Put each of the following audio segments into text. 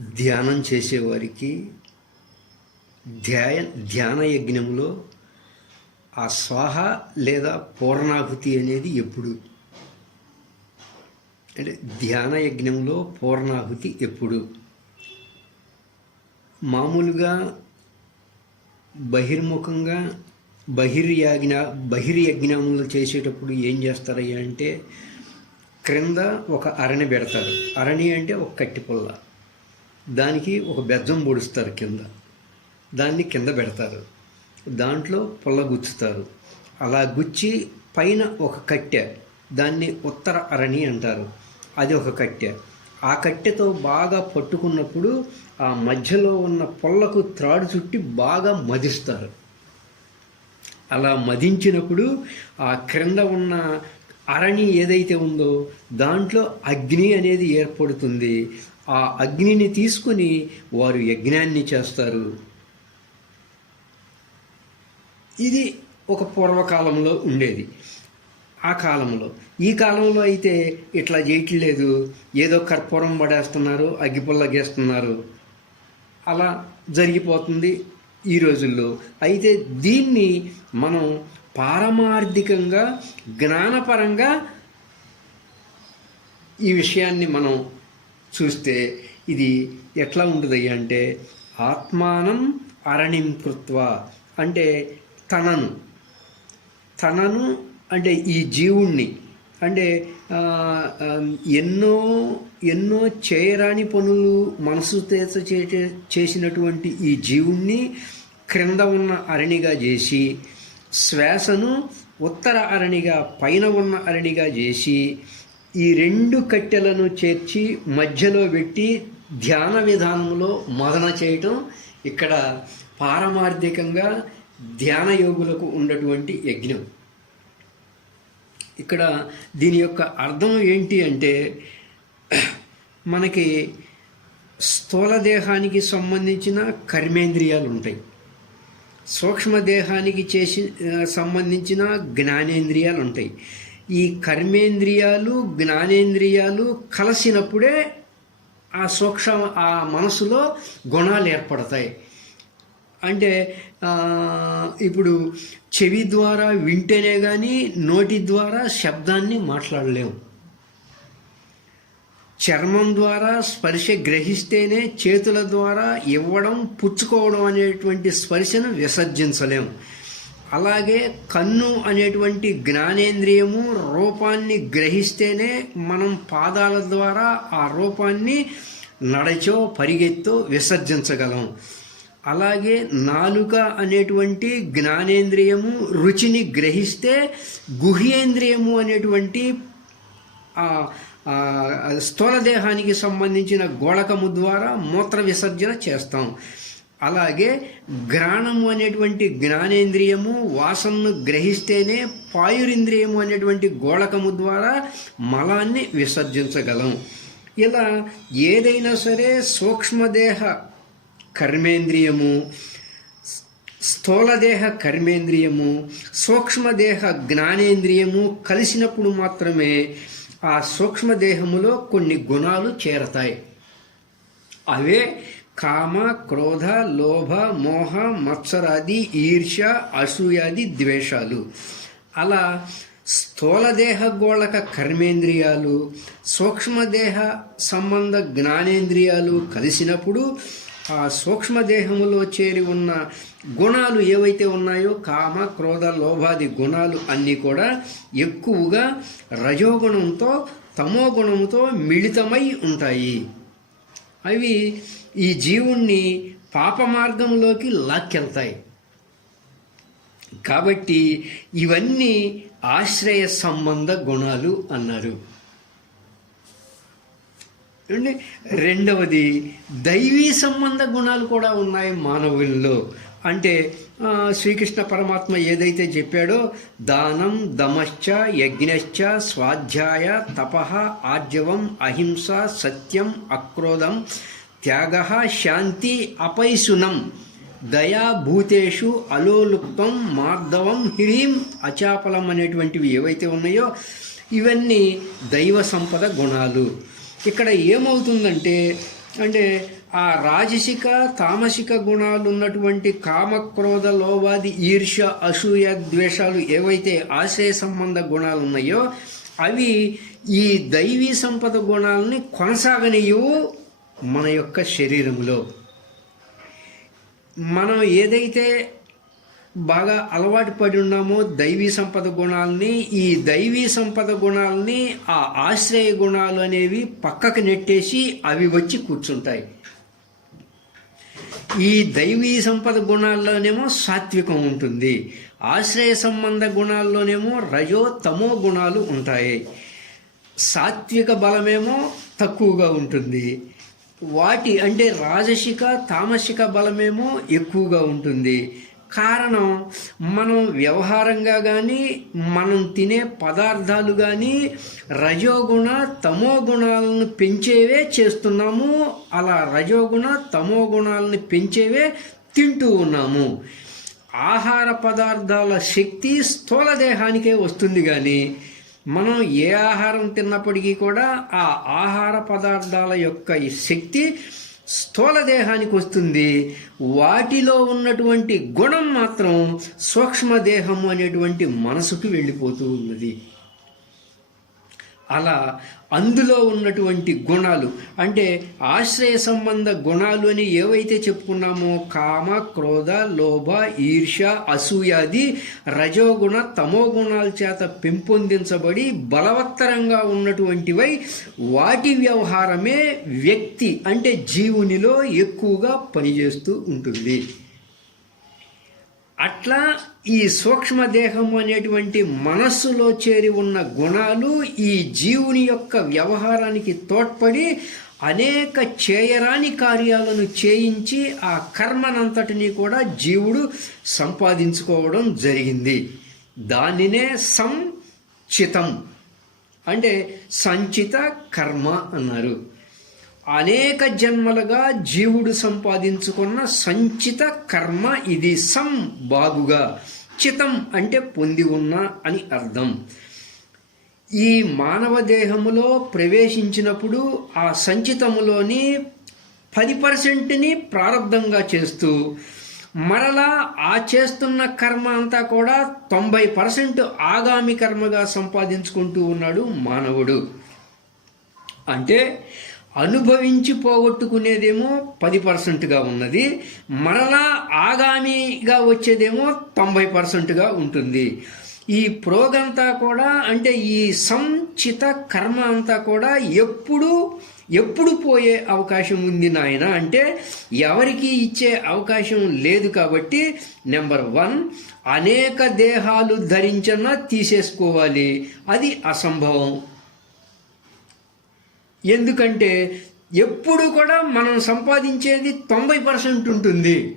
ధ్యానం చేసేవారికి ధ్యాయ ధ్యాన యజ్ఞంలో ఆ స్వాహ లేదా పూర్ణాహుతి అనేది ఎప్పుడు? అంటే ధ్యాన యజ్ఞంలో పూర్ణాహుతి ఎప్పుడు? మామూలుగా బహిర్ముఖంగా బహిర్యాజ్ఞ బహిర్యజ్ఞములు చేసేటప్పుడు ఏం చేస్తారయ్యా అంటే క్రింద ఒక అరణి పెడతారు. అరణి అంటే ఒక కట్టిపుల్ల దానికి ఒక బెజ్జం పొడుస్తారు కింద. దాన్ని కింద పెడతారు. దాంట్లో పుల్ల గుచ్చుతారు. అలా గుచ్చి పైన ఒక కట్టె దాన్ని ఉత్తర అరణి అంటారు. అది ఒక కట్టె. ఆ కట్టెతో బాగా పట్టుకున్నప్పుడు ఆ మధ్యలో ఉన్న పొల్లకు త్రాడు చుట్టి బాగా మదిస్తారు. అలా మదించినప్పుడు ఆ క్రింద ఉన్న అరణి ఏదైతే ఉందో దాంట్లో అగ్ని అనేది ఏర్పడుతుంది. ఆ అగ్నిని తీసుకుని వారు యజ్ఞాన్ని చేస్తారు. ఇది ఒక పూర్వకాలంలో ఉండేది. ఆ కాలంలో. ఈ కాలంలో అయితే ఇట్లా చేయట్లేదు ఏదో కర్పూరం పడేస్తున్నారు అగ్గిపుల్ల గేస్తున్నారు. అలా జరిగిపోతుంది ఈ రోజుల్లో. అయితే దీన్ని మనం పారమార్థికంగా జ్ఞానపరంగా ఈ విషయాన్ని మనం చూస్తే ఇది ఎట్లా ఉంటుంది అంటే ఆత్మానం అరణిం కృత్వ అంటే తనను. తనను అంటే ఈ జీవుణ్ణి. అంటే ఎన్నో ఎన్నో చేయరాని పనులు మనసు తేత చే- చేసినటువంటి ఈ జీవుణ్ణి క్రింద ఉన్న అరణిగా చేసి శ్వాసను ఉత్తర అరణిగా పైన ఉన్న అరణిగా చేసి ఈ రెండు కట్టెలను చేర్చి మధ్యలో పెట్టి ధ్యాన విధానంలో మదన చేయటం ఇక్కడ పారమార్థికంగా ధ్యాన యోగులకు ఉన్నటువంటి యజ్ఞం. ఇక్కడ దీని యొక్క అర్థం ఏంటి అంటే మనకి స్థూల దేహానికి సంబంధించిన కర్మేంద్రియాలు ఉంటాయి. సూక్ష్మదేహానికి చేసి సంబంధించిన జ్ఞానేంద్రియాలు ఉంటాయి. ఈ కర్మేంద్రియాలు జ్ఞానేంద్రియాలు కలిసినప్పుడే ఆ సూక్ష్మ ఆ మనసులో గుణాలు ఏర్పడతాయి. అంటే ఇప్పుడు చెవి ద్వారా వింటేనే కానీ నోటి ద్వారా శబ్దాన్ని మాట్లాడలేము. చర్మం ద్వారా స్పర్శ గ్రహిస్తేనే చేతుల ద్వారా ఇవ్వడం పుచ్చుకోవడం అనేటువంటి స్పర్శను విసర్జించలేం అలాగే కన్ను అనేటువంటి జ్ఞానేంద్రియము రూపాన్ని గ్రహిస్తేనే మనం పాదాల ద్వారా ఆ రూపాన్ని నడచో పరిగెత్తో విసర్జించగలం. అలాగే నాలుక అనేటువంటి జ్ఞానేంద్రియము రుచిని గ్రహిస్తే గుహ్యేంద్రియము అనేటువంటి స్థూలదేహానికి సంబంధించిన గోళకము ద్వారా మూత్ర విసర్జన చేస్తాం. అలాగే గ్రాణము అనేటువంటి జ్ఞానేంద్రియము వాసనను గ్రహిస్తేనే పాయురింద్రియము అనేటువంటి గోళకము ద్వారా మలాన్ని విసర్జించగలం. ఇలా ఏదైనా సరే సూక్ష్మదేహ కర్మేంద్రియము స్థూలదేహ కర్మేంద్రియము సూక్ష్మదేహ జ్ఞానేంద్రియము కలిసినప్పుడు మాత్రమే ఆ సూక్ష్మదేహములో కొన్ని గుణాలు చేరతాయి. అవే కామ క్రోధ లోభ మోహ మత్సరాది ఈర్ష్య అసూయాది ద్వేషాలు. అలా స్థూలదేహ గోళక కర్మేంద్రియాలు సూక్ష్మదేహ సంబంధ జ్ఞానేంద్రియాలు కలిసినప్పుడు ఆ సూక్ష్మదేహములో చేరి ఉన్న గుణాలు ఏవైతే ఉన్నాయో కామ క్రోధ లోభాది గుణాలు అన్నీ కూడా ఎక్కువగా రజోగుణంతో తమో గుణంతో మిళితమై ఉంటాయి. అవి ఈ జీవుణ్ణి పాప మార్గంలోకి లాక్కెళ్తాయి. కాబట్టి ఇవన్నీ ఆశ్రయ సంబంధ గుణాలు అన్నారు. రెండవది దైవీ సంబంధ గుణాలు కూడా ఉన్నాయి మానవుల్లో. అంటే శ్రీకృష్ణ పరమాత్మ ఏదైతే చెప్పాడో దానం దమశ్చ యజ్ఞశ్చ స్వాధ్యాయ తప ఆర్జవం అహింస సత్యం అక్రోధం త్యాగ శాంతి అపైసునం దయా భూతేషు అలోలుప్తం మార్ధవం హ్రీం అచాపలం అనేటువంటివి ఏవైతే ఉన్నాయో ఇవన్నీ దైవ సంపద గుణాలు. ఇక్కడ ఏమవుతుందంటే అంటే ఆ రాజసిక తామసిక గుణాలు ఉన్నటువంటి కామక్రోధ లోవాది ఈర్ష అసూయ ద్వేషాలు ఏవైతే ఆశయ సంబంధ గుణాలు ఉన్నాయో అవి ఈ దైవీ సంపద గుణాలని కొనసాగనియవు మన యొక్క శరీరంలో మనం ఏదైతే బాగా అలవాటు పడి ఉన్నామో దైవీ సంపద గుణాలని ఈ దైవీ సంపద గుణాలని ఆ ఆశ్రయ గుణాలు అనేవి పక్కకు నెట్టేసి అవి వచ్చి కూర్చుంటాయి. ఈ దైవీ సంపద గుణాల్లోనేమో సాత్వికం ఉంటుంది. ఆశ్రయ సంబంధ గుణాల్లోనేమో రజో తమో గుణాలు ఉంటాయి. సాత్విక బలమేమో తక్కువగా ఉంటుంది. వాటి అంటే రాజసిక తామసిక బలమేమో ఎక్కువగా ఉంటుంది. కారణం మనం వ్యవహారంగా కానీ మనం తినే పదార్థాలు కానీ రజోగుణ తమో గుణాలను పెంచేవే చేస్తున్నాము. అలా రజోగుణ తమో గుణాలను పెంచేవే తింటూ ఉన్నాము. ఆహార పదార్థాల శక్తి స్థూల దేహానికే వస్తుంది కానీ మనం ఏ ఆహారం తిన్నప్పటికీ కూడా ఆ ఆహార పదార్థాల యొక్క శక్తి స్థూల దేహానికి వస్తుంది. వాటిలో ఉన్నటువంటి గుణం మాత్రం సూక్ష్మదేహం అనేటువంటి మనసుకు వెళ్ళిపోతూ ఉన్నది. అలా అందులో ఉన్నటువంటి గుణాలు. అంటే ఆశ్రయ సంబంధ గుణాలు అని ఏవైతే చెప్పుకున్నామో కామ క్రోధ లోభ ఈర్ష అసూయాది రజోగుణ తమో గుణాల చేత పెంపొందించబడి బలవత్తరంగా ఉన్నటువంటివై వాటి వ్యవహారమే వ్యక్తి అంటే జీవునిలో ఎక్కువగా పనిచేస్తూ ఉంటుంది. అట్లా ఈ సూక్ష్మదేహం అనేటువంటి మనస్సులో చేరి ఉన్న గుణాలు ఈ జీవుని యొక్క వ్యవహారానికి తోడ్పడి అనేక చేయరాని కార్యాలను చేయించి ఆ కర్మనంతటిని కూడా జీవుడు సంపాదించుకోవడం జరిగింది. దానినే సంచితం. అంటే సంచిత కర్మ అన్నారు. అనేక జన్మలుగా జీవుడు సంపాదించుకున్న సంచిత కర్మ ఇది సం బాగుగా చితం అంటే పొంది ఉన్న అని అర్థం. ఈ మానవ దేహములో ప్రవేశించినప్పుడు ఆ సంచితములోని పది పర్సెంట్ని ప్రారంధంగా చేస్తూ మరలా ఆ చేస్తున్న కర్మ అంతా కూడా తొంభై పర్సెంట్ ఆగామి కర్మగా సంపాదించుకుంటూ ఉన్నాడు మానవుడు. అంటే అనుభవించి పోగొట్టుకునేదేమో పది పర్సెంట్గా ఉన్నది మరలా ఆగామిగా వచ్చేదేమో తొంభై పర్సెంట్గా ఉంటుంది. ఈ ప్రోగంతా కూడా అంటే ఈ సంచిత కర్మ అంతా కూడా ఎప్పుడు ఎప్పుడు పోయే అవకాశం ఉంది నాయన. అంటే ఎవరికి ఇచ్చే అవకాశం లేదు కాబట్టి నెంబర్ వన్ అనేక దేహాలు ధరించన్నా తీసేసుకోవాలి. అది అసంభవం. ఎందుకంటే ఎప్పుడు కూడా మనం సంపాదించేది తొంభై పర్సెంట్ ఉంటుంది.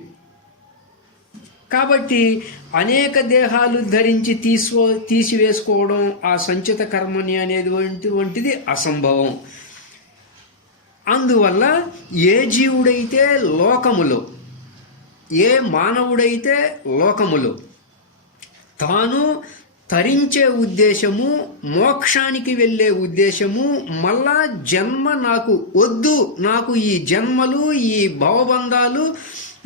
కాబట్టి అనేక దేహాలు ధరించి తీసుకో తీసివేసుకోవడం ఆ సంచిత కర్మని అనేది వంటిది అసంభవం. అందువల్ల ఏ జీవుడైతే లోకములో ఏ మానవుడైతే లోకములో తాను తరించే ఉద్దేశము మోక్షానికి వెళ్ళే ఉద్దేశము మళ్ళా జన్మ నాకు వద్దు నాకు ఈ జన్మలు ఈ భవబంధాలు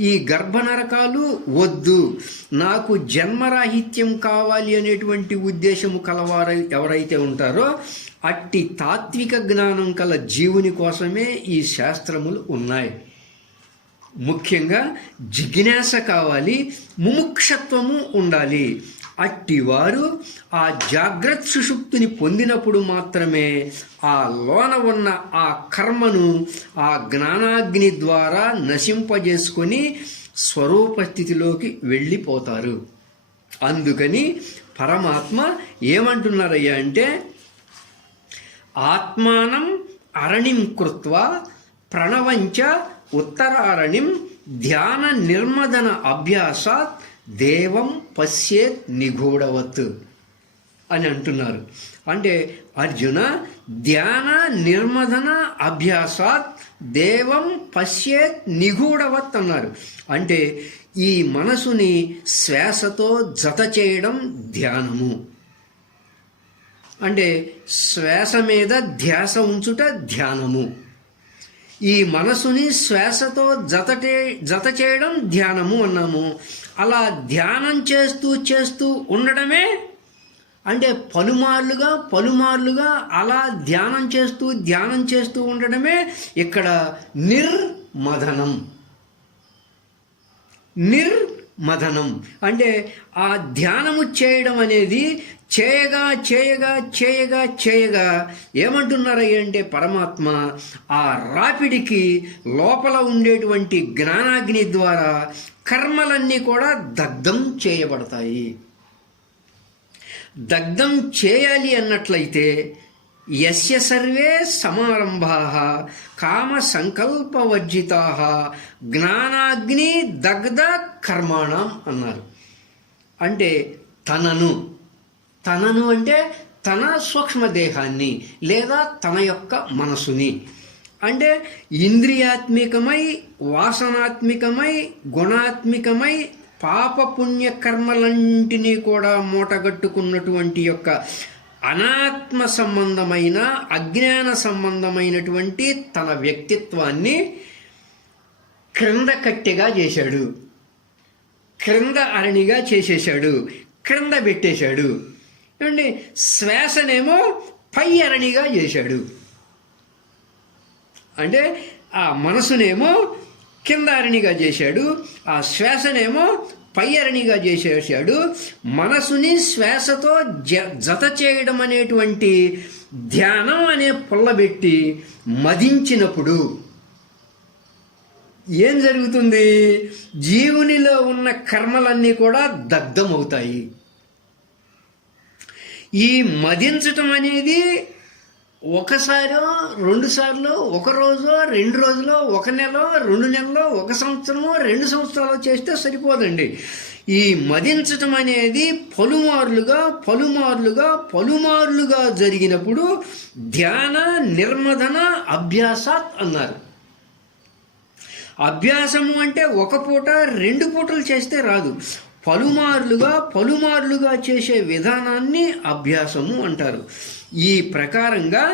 ఈ గర్భనరకాలు వద్దు. నాకు జన్మరాహిత్యం కావాలి అనేటువంటి ఉద్దేశము కలవారు ఎవరైతే ఉంటారో అట్టి తాత్విక జ్ఞానం కల జీవుని కోసమే ఈ శాస్త్రములు ఉన్నాయి. ముఖ్యంగా జిజ్ఞాస కావాలి ముముక్షత్వము ఉండాలి. అట్టివారు ఆ జాగ్రత్త సుషుప్తిని పొందినప్పుడు మాత్రమే ఆ లోన ఉన్న ఆ కర్మను ఆ జ్ఞానాగ్ని ద్వారా నశింపజేసుకొని స్వరూప స్థితిలోకి వెళ్ళిపోతారు. అందుకని పరమాత్మ ఏమంటున్నారయ్యా అంటే ఆత్మానం అరణిం కృత్వ ప్రణవంచ ఉత్తరారణిం ధ్యాన నిర్మదన అభ్యాసాత్ దేవం పశ్యేత్ నిగూఢవత్ అని అంటున్నారు. అంటే అర్జున ధ్యాన నిర్మదన అభ్యాసాత్ దేవం పశ్యేత్ నిగూఢవత్ అన్నారు. అంటే ఈ మనసుని శ్వాసతో జత చేయడం ధ్యానము. అంటే శ్వాస మీద ధ్యాస ఉంచుట ధ్యానము. ఈ మనసుని శ్వాసతో జత జత చేయడం ధ్యానము అన్నాము. అలా ధ్యానం చేస్తూ చేస్తూ ఉండడమే అంటే పలుమార్లుగా పలుమార్లుగా అలా ధ్యానం చేస్తూ ధ్యానం చేస్తూ ఉండడమే ఇక్కడ నిర్మదనం. నిర్మదనం. అంటే ఆ ధ్యానము చేయడం అనేది చేయగా చేయగా చేయగా చేయగా ఏమంటున్నారు అంటే పరమాత్మ ఆ రాపిడికి లోపల ఉండేటువంటి జ్ఞానాగ్ని ద్వారా కర్మలన్నీ కూడా దగ్ధం చేయబడతాయి. దగ్ధం చేయాలి అన్నట్లయితే యస్య సర్వే సమారంభా కామ సంకల్పవర్జితా జ్ఞానాగ్ని దగ్ధ కర్మాణం అన్నారు. అంటే తనను తనను అంటే తన సూక్ష్మదేహాన్ని లేదా తన యొక్క మనసుని. అంటే ఇంద్రియాత్మికమై వాసనాత్మికమై గుణాత్మికమై పాప కర్మలంటినీ కూడా మూటగట్టుకున్నటువంటి యొక్క అనాత్మ సంబంధమైన అజ్ఞాన సంబంధమైనటువంటి తన వ్యక్తిత్వాన్ని క్రింద కట్టెగా చేశాడు. క్రింద అరణిగా చేసేశాడు. క్రింద పెట్టేశాడు. ఏమండి శ్వాసనేమో పై అరణిగా చేశాడు. అంటే ఆ మనసునేమో కింద అరణిగా చేశాడు ఆ శ్వాసనేమో పై అరణిగా చేసేసాడు మనసుని శ్వాసతో జ జత చేయడం అనేటువంటి ధ్యానం అనే పుల్లబెట్టి మదించినప్పుడు ఏం జరుగుతుంది? జీవునిలో ఉన్న కర్మలన్నీ కూడా దగ్ధమవుతాయి. ఈ మదించటం అనేది ఒకసారో రెండు సార్లు ఒక రోజు రెండు రోజులో ఒక నెల రెండు నెలలో ఒక సంవత్సరము రెండు సంవత్సరాలు చేస్తే సరిపోదండి. ఈ మదించటం అనేది పలుమార్లుగా పలుమార్లుగా పలుమార్లుగా జరిగినప్పుడు ధ్యాన నిర్మదన అభ్యాసాత్ అన్నారు. అభ్యాసము అంటే ఒక పూట రెండు పూటలు చేస్తే రాదు. పలుమార్లుగా పలుమార్లుగా చేసే విధానాన్ని అభ్యాసము అంటారు. ఈ ప్రకారంగా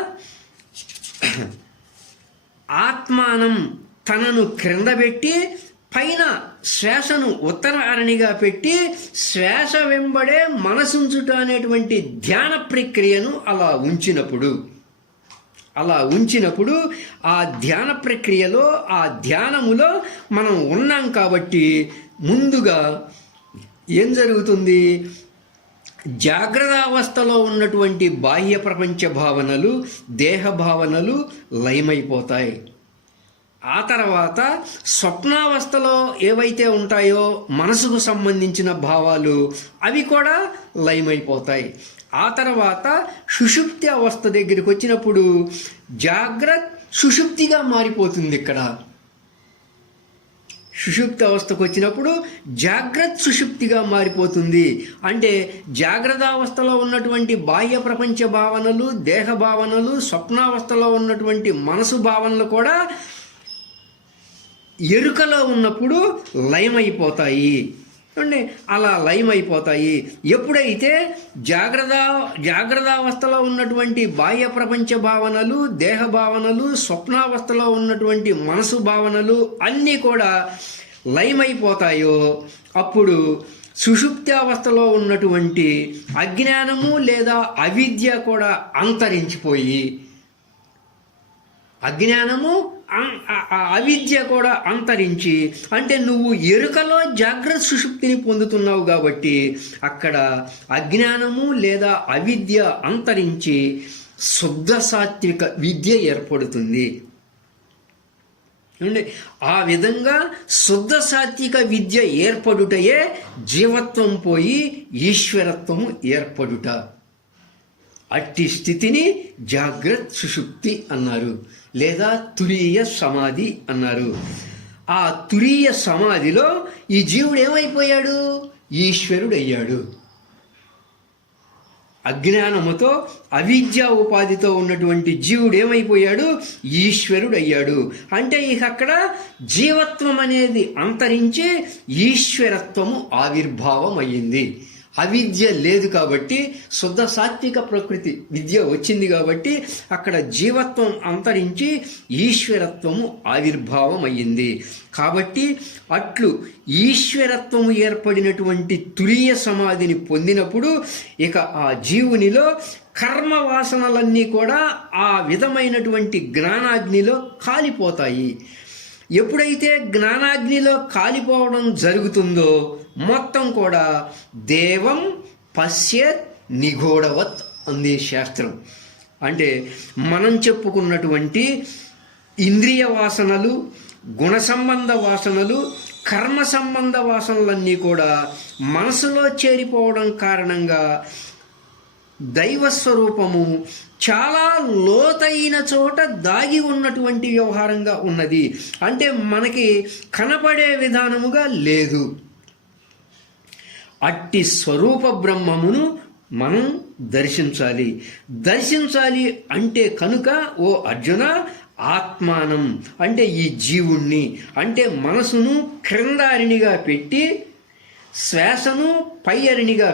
ఆత్మానం తనను క్రింద పెట్టి పైన శ్వాసను ఉత్తర అరణిగా పెట్టి శ్వాస వెంబడే మనసుంచుట అనేటువంటి ధ్యాన ప్రక్రియను అలా ఉంచినప్పుడు అలా ఉంచినప్పుడు ఆ ధ్యాన ప్రక్రియలో ఆ ధ్యానములో మనం ఉన్నాం కాబట్టి ముందుగా ఏం జరుగుతుంది? జాగ్రత్తావస్థలో ఉన్నటువంటి బాహ్య ప్రపంచ భావనలు దేహ భావనలు లయమైపోతాయి. ఆ తర్వాత స్వప్నావస్థలో ఏవైతే ఉంటాయో మనసుకు సంబంధించిన భావాలు అవి కూడా లయమైపోతాయి. ఆ తర్వాత సుషుప్తి అవస్థ దగ్గరికి వచ్చినప్పుడు జాగ్రత్త సుషుప్తిగా మారిపోతుంది ఇక్కడ. సుషుప్తి అవస్థకు వచ్చినప్పుడు జాగ్రత్త సుషుప్తిగా మారిపోతుంది. అంటే జాగ్రత్త అవస్థలో ఉన్నటువంటి బాహ్య ప్రపంచ భావనలు దేహ భావనలు స్వప్నావస్థలో ఉన్నటువంటి మనసు భావనలు కూడా ఎరుకలో ఉన్నప్పుడు లయమైపోతాయి. అండి అలా లయమైపోతాయి. ఎప్పుడైతే జాగ్రత్త జాగ్రత్తావస్థలో ఉన్నటువంటి బాహ్య ప్రపంచ భావనలు దేహ భావనలు స్వప్నావస్థలో ఉన్నటువంటి మనసు భావనలు అన్నీ కూడా లయమైపోతాయో అప్పుడు సుషుప్తావస్థలో ఉన్నటువంటి అజ్ఞానము లేదా అవిద్య కూడా అంతరించిపోయి అజ్ఞానము అవిద్య కూడా అంతరించి అంటే నువ్వు ఎరుకలో జాగ్రత్త సుషుప్తిని పొందుతున్నావు కాబట్టి అక్కడ అజ్ఞానము లేదా అవిద్య అంతరించి శుద్ధ సాత్విక విద్య ఏర్పడుతుంది. ఆ విధంగా శుద్ధ సాత్విక విద్య ఏర్పడుటయే జీవత్వం పోయి ఈశ్వరత్వము ఏర్పడుట. అట్టి స్థితిని జాగ్రత్ సుషుప్తి అన్నారు లేదా తురీయ సమాధి అన్నారు. ఆ తురీయ సమాధిలో ఈ జీవుడు ఏమైపోయాడు? ఈశ్వరుడు అయ్యాడు అజ్ఞానముతో అవిద్యా ఉపాధితో ఉన్నటువంటి జీవుడు ఏమైపోయాడు? ఈశ్వరుడు అయ్యాడు అంటే ఇక అక్కడ జీవత్వం అనేది అంతరించి ఈశ్వరత్వము ఆవిర్భావం అయ్యింది అవిద్య లేదు కాబట్టి శుద్ధ సాత్విక ప్రకృతి విద్య వచ్చింది కాబట్టి అక్కడ జీవత్వం అంతరించి ఈశ్వరత్వము ఆవిర్భావం అయ్యింది కాబట్టి అట్లు ఈశ్వరత్వము ఏర్పడినటువంటి తులియ సమాధిని పొందినప్పుడు ఇక ఆ జీవునిలో కర్మ వాసనలన్నీ కూడా ఆ విధమైనటువంటి జ్ఞానాగ్నిలో కాలిపోతాయి. ఎప్పుడైతే జ్ఞానాగ్నిలో కాలిపోవడం జరుగుతుందో మొత్తం కూడా దేవం పశ్యత్ నిగూఢవత్ అంది శాస్త్రం. అంటే మనం చెప్పుకున్నటువంటి ఇంద్రియ వాసనలు గుణ సంబంధ వాసనలు కర్మ సంబంధ వాసనలన్నీ కూడా మనసులో చేరిపోవడం కారణంగా దైవస్వరూపము చాలా లోతైన చోట దాగి ఉన్నటువంటి వ్యవహారంగా ఉన్నది. అంటే మనకి కనపడే విధానముగా లేదు. అట్టి స్వరూప బ్రహ్మమును మనం దర్శించాలి. దర్శించాలి అంటే కనుక ఓ అర్జున ఆత్మానం అంటే ఈ జీవుణ్ణి అంటే మనసును క్రిందారిణిగా పెట్టి శ్వాసను పై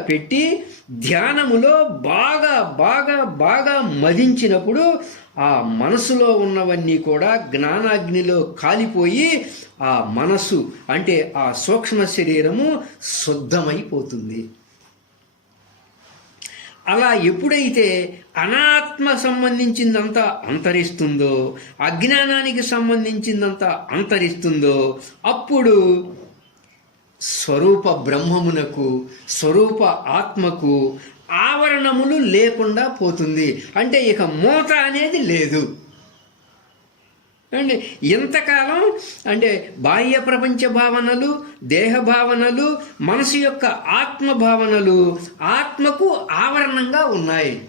పెట్టి ధ్యానములో బాగా బాగా బాగా మదించినప్పుడు ఆ మనసులో ఉన్నవన్నీ కూడా జ్ఞానాగ్నిలో కాలిపోయి ఆ మనసు అంటే ఆ సూక్ష్మ శరీరము శుద్ధమైపోతుంది. అలా ఎప్పుడైతే అనాత్మ సంబంధించిందంతా అంతరిస్తుందో అజ్ఞానానికి సంబంధించిందంతా అంతరిస్తుందో అప్పుడు స్వరూప బ్రహ్మమునకు స్వరూప ఆత్మకు ఆవరణములు లేకుండా పోతుంది. అంటే ఇక మూత అనేది లేదు. అండి ఎంతకాలం అంటే బాహ్య ప్రపంచ భావనలు దేహ భావనలు మనసు యొక్క ఆత్మ భావనలు ఆత్మకు ఆవరణంగా ఉన్నాయి.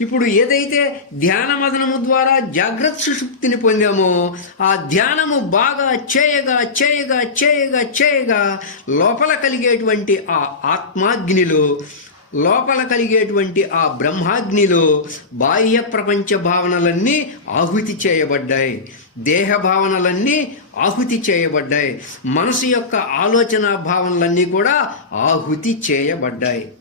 ఇప్పుడు ఏదైతే ధ్యాన మదనము ద్వారా జాగ్రత్త సుషుప్తిని పొందామో ఆ ధ్యానము బాగా చేయగా చేయగా చేయగా చేయగా లోపల కలిగేటువంటి ఆ ఆత్మాగ్నిలో లోపల కలిగేటువంటి ఆ బ్రహ్మాగ్నిలో బాహ్య ప్రపంచ భావనలన్నీ ఆహుతి చేయబడ్డాయి. దేహ భావనలన్నీ ఆహుతి చేయబడ్డాయి. మనసు యొక్క ఆలోచన భావనలన్నీ కూడా ఆహుతి చేయబడ్డాయి.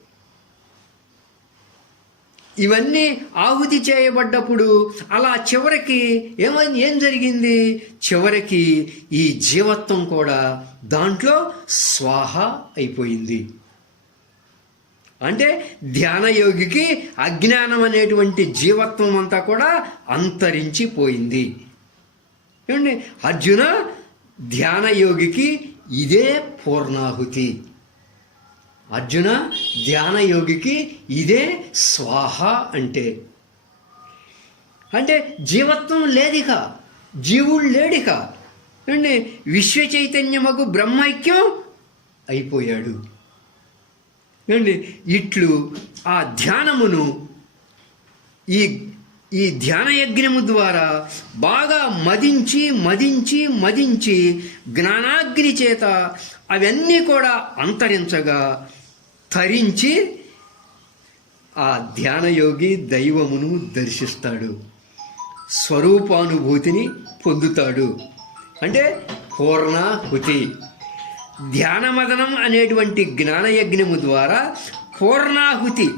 ఇవన్నీ ఆహుతి చేయబడ్డప్పుడు అలా చివరికి ఏమైంది ఏం జరిగింది? చివరికి ఈ జీవత్వం కూడా దాంట్లో స్వాహ అయిపోయింది. అంటే ధ్యానయోగికి అజ్ఞానం అనేటువంటి జీవత్వం అంతా కూడా అంతరించిపోయింది. ఏమండి? అర్జున ధ్యానయోగికి ఇదే పూర్ణాహుతి. అర్జున ధ్యానయోగికి ఇదే స్వాహ అంటే. అంటే జీవత్వం లేదిక జీవుడు లేడిక. అండి విశ్వ చైతన్యమగు బ్రహ్మైక్యం అయిపోయాడు. ఏమండి? ఇట్లు ఆ ధ్యానమును ఈ ఈ ధ్యాన యజ్ఞము ద్వారా బాగా మదించి మదించి మదించి జ్ఞానాగ్ని చేత అవన్నీ కూడా అంతరించగా తరించి ఆ ధ్యానయోగి దైవమును దర్శిస్తాడు. స్వరూపానుభూతిని పొందుతాడు. అంటే పూర్ణాహుతి. ధ్యానమదనం అనేటువంటి జ్ఞానయజ్ఞము ద్వారా పూర్ణాహుతి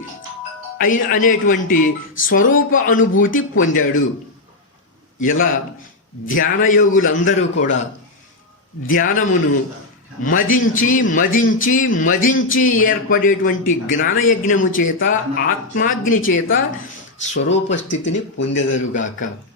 అయి అనేటువంటి స్వరూప అనుభూతి పొందాడు. ఇలా ధ్యానయోగులందరూ కూడా ధ్యానమును మదించి మదించి మదించి ఏర్పడేటువంటి జ్ఞానయజ్ఞము చేత ఆత్మాగ్ని చేత స్వరూప స్థితిని పొందెదరుగాక.